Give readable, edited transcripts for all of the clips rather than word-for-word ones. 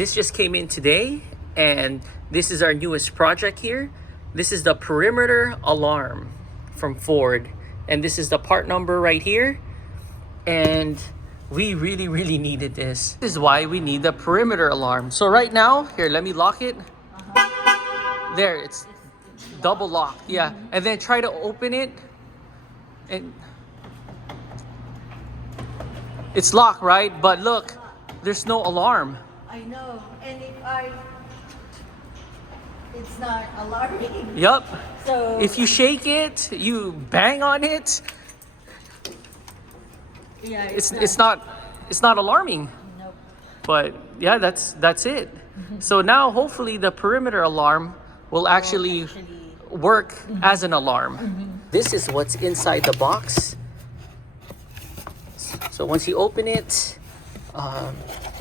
This just came in today, and this is our newest project here. This is the perimeter alarm from Ford, and this is the part number right here. And we really needed this. This is why we need the perimeter alarm. So right now, here, let me lock it. There, it's double locked. Yeah, and then try to open it, and it's locked, right? But look, there's no alarm. I know, and it's not alarming. Yup. So if you shake it, you bang on it, yeah, it's not alarming. Nope. But yeah, that's it. So now hopefully the perimeter alarm will actually work as an alarm. This is what's inside the box. So once you open it,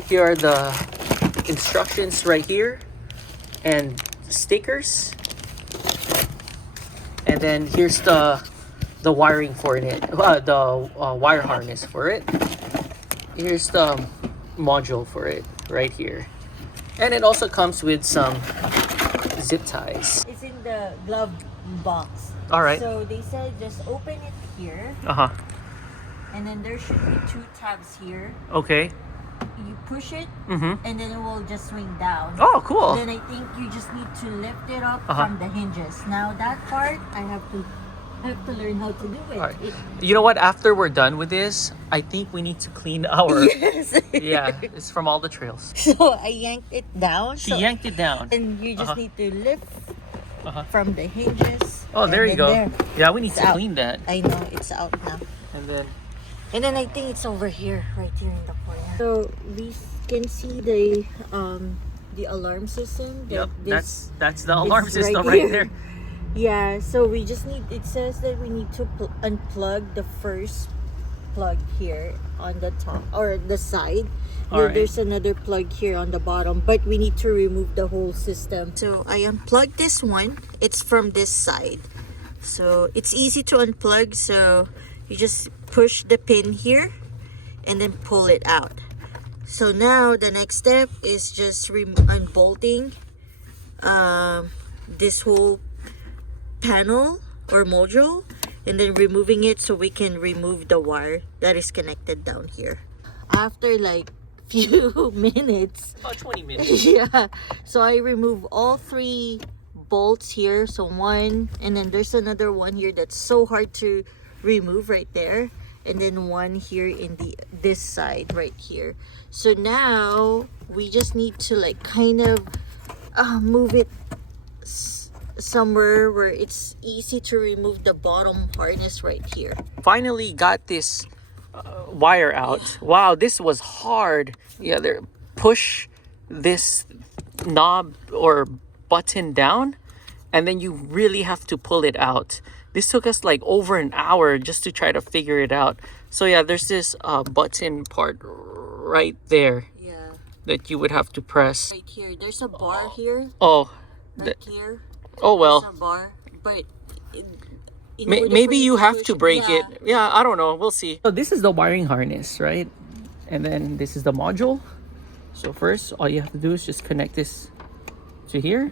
here are the instructions right here and stickers, and then here's the wiring for it, the wire harness for it. Here's the module for it right here, and it also comes with some zip ties. It's in the glove box. All right. So they said just open it here, and then there should be 2 tabs here. Okay. You push it, and then it will just swing down. Oh, cool. Then I think you just need to lift it up from the hinges. Now that part, I have to learn how to do it. Right. You know what? After we're done with this, I think we need to clean our. Yes. Yeah, it's from all the trails. So I yanked it down. She yanked it down. And you just need to lift from the hinges. Oh, there you go. There. Yeah, we need It's to out. clean that. I know, it's out now. And then I think it's over here, right here in the corner. So we can see the alarm system. Yep, This, that's the alarm this system right right there. Yeah, so we just need, it says that we need to unplug the first plug here on the top or the side. Alright. There's another plug here on the bottom, but we need to remove the whole system. So I unplugged this one. It's from this side. So it's easy to unplug. So you just push the pin here and then pull it out. So now the next step is just unbolting this whole panel or module, and then removing it so we can remove the wire that is connected down here. After like few minutes, About 20 minutes. yeah, so I remove all 3 bolts here. So one, and then there's another one here that's so hard to remove right there, and then one here in this side right here. So now we just need to like kind of move it somewhere where it's easy to remove the bottom harness right here. Finally got this wire out. Wow, this was hard. Yeah, there. Push this knob or button down, and then you really have to pull it out. This took us like over an hour just to try to figure it out. So yeah, there's this button part right there. Yeah. That you would have to press. Right here. There's a bar here. Oh. Right here. Oh well. There's a bar, but maybe you have to break it. Yeah, I don't know. We'll see. So this is the wiring harness, right? And then this is the module. So first, all you have to do is just connect this to here.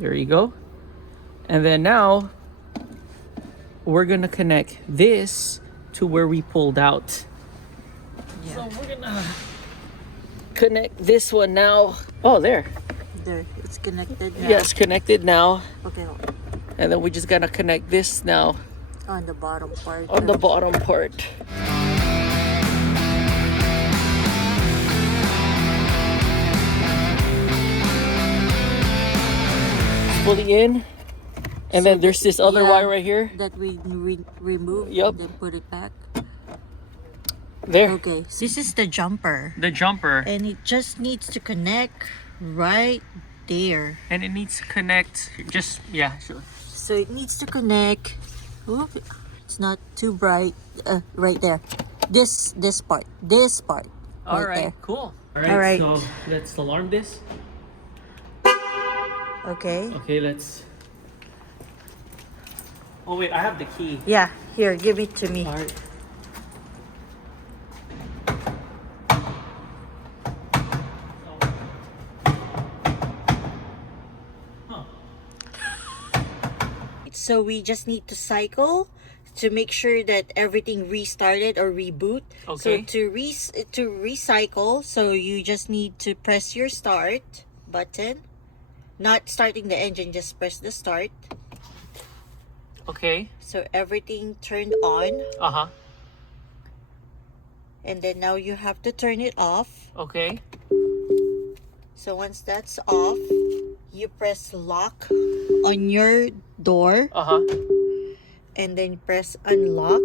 There you go. And then now we're gonna connect this to where we pulled out. Yeah. So we're gonna connect this one now. Oh, there. There, it's connected now. Yes, connected now. Okay. And then we just gotta connect this now. On the bottom part. On the bottom part. Fully in. And then there's this other wire right here. That we remove. Yep. And then put it back. There. Okay. This is the jumper. The jumper. And it just needs to connect right there. And it needs to connect just, yeah, sure. So it needs to connect. Oop, it's not too bright. Right there. This part. This part. All right, there. cool. All right. So let's alarm this. Okay. Okay, let's. Oh wait, I have the key. Yeah, here, give it to me. All right. So we just need to cycle to make sure that everything restarted or reboot. Okay. So to recycle, so you just need to press your start button. Not starting the engine, just press the start. Okay. So everything turned on. Uh-huh. And then now you have to turn it off. Okay. So once that's off, you press lock on your door. Uh-huh. And then press unlock.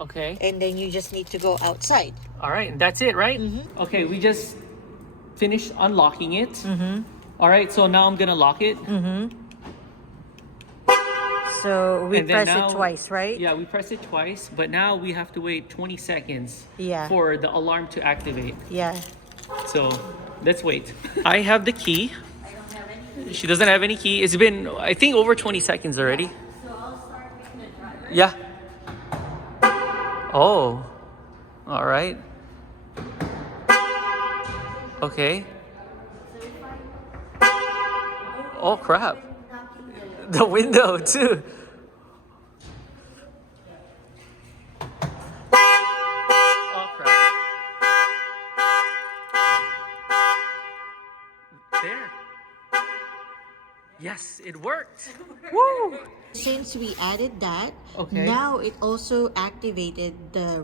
Okay. And then you just need to go outside. All right, and that's it, right? Mm-hmm. Okay, we just finished unlocking it. Mm-hmm. All right, so now I'm gonna lock it. Mm-hmm. So we And then press now- it twice, right? Yeah, we pressed it twice, but now we have to wait 20 seconds Yeah. for the alarm to activate. Yeah. So let's wait. I have the key. She doesn't have any key. It's been, I think, over 20 seconds already. So I'll start with the driver. Yeah. Oh. All right. Okay. Oh crap. The window too. Oh crap. There. Yes, it worked. Woo! Since we added that, Okay. now it also activated the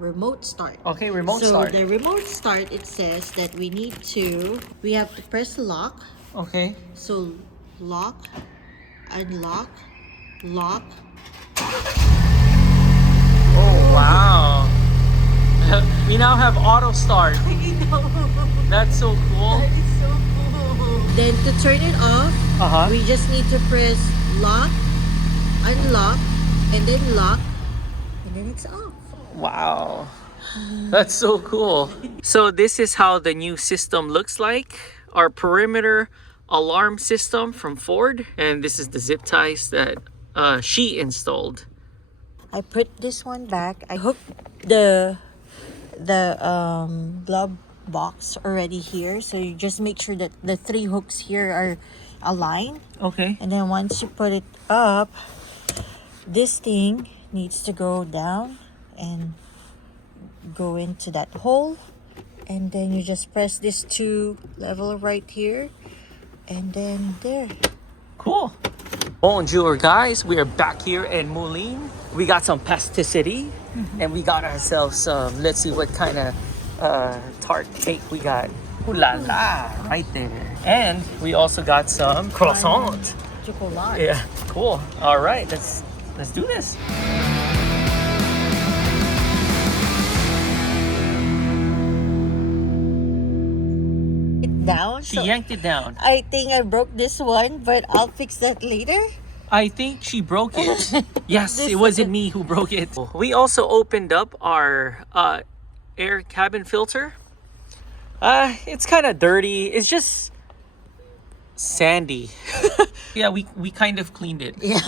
remote start. Okay, remote so start. the remote start, it says that we have to press lock. Okay. So lock, unlock, lock. Oh wow. We now have auto start. That's so cool. It's so cool. Then to turn it off, Uh-huh. we just need to press lock, unlock, and then lock, and then it's off. Wow. That's so cool. So this is how the new system looks like. Our perimeter alarm system from Ford. And this is the zip ties that she installed. I put this one back. I hooked the glove box already here. So you just make sure that the 3 hooks here are aligned. Okay. And then once you put it up, this thing needs to go down and go into that hole. And then you just press this 2 level right here. And then there. Cool. Bonjour guys, we are back here in Moulin. We got some pasticity and we got ourselves some, let's see what kind of tart cake we got. Ooh la la, right there. And we also got some croissant. Chocolate. Yeah, cool. All right, let's do this. It down. She So yanked it down. I think I broke this one, but I'll fix that later. I think she broke it. Yes, it wasn't me who broke it. We also opened up our air cabin filter. It's kind of dirty. It's just sandy. Yeah, we kind of cleaned it. Yeah.